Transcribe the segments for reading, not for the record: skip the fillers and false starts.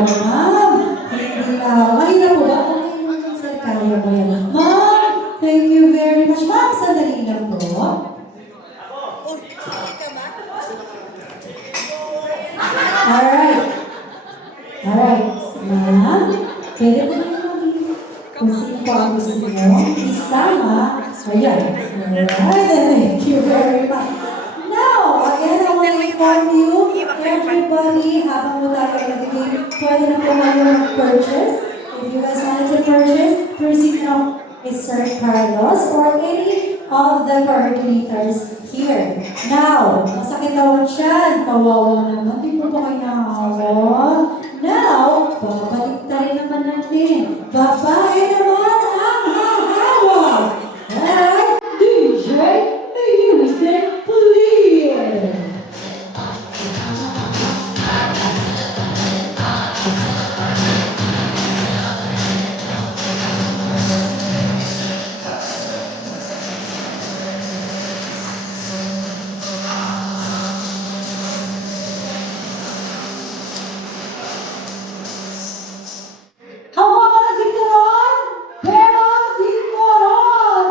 yan, ma'am. Hindi na. Mahirap po ba? Okay naman, sir. Kaya ba yan? Ma'am, thank you very much. Ma'am, sandali lang po. Alright. Alright. Ma'am, pwede po naman kung sino po ang gusto niyo isama. Ayan. Alright. Thank you very much. Now, again, I want to inform you, everybody, habang mo tayo nagiging, pwede na po kayo mag-purchase. If you guys wanted to purchase, proceed now with Sir Carlos or any of the coordinators here. Now, masakit daw siya. Kawawa naman. Di po ba kayo nakahawa? Now, babalik tayo naman natin. Babae naman ang hahawa. And DJ Music, please. Hawa ka na sinturon! Pero sinturon!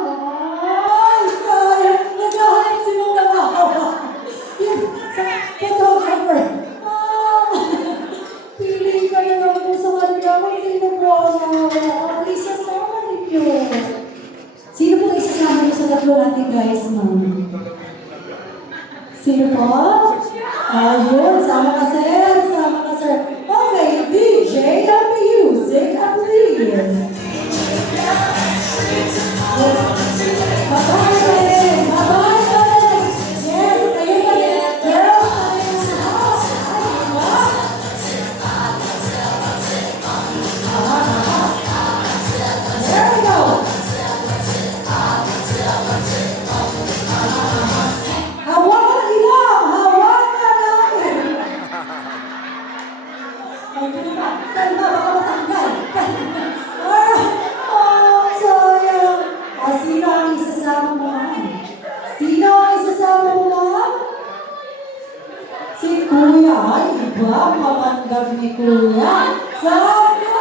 Ay, sayang! Naghahanap si mong nakahawa. Yung sa photographer. Pili ka na lang po sa kanila kung sino po ang nakahawa. Isasama ninyo. Sino po isasama niyo sa tatlo natin guys, ma'am? Sino po? Ayun, sama ka sir, sama ka sir. Okay, DJ Music, please. Bye-bye, guys. Bye-bye, guys. Yes, kayo pa rin. Girl, there we go. Hawakan ilang! Hawakan namin! Kalma, baka matanggal. Alright. Oh, sayang. Sino ang isasama mo, ma'am? Sino ang isasama mo, ma'am? Si Kuya. Ay, iba. Kamandag ni Kuya. Sabi ko,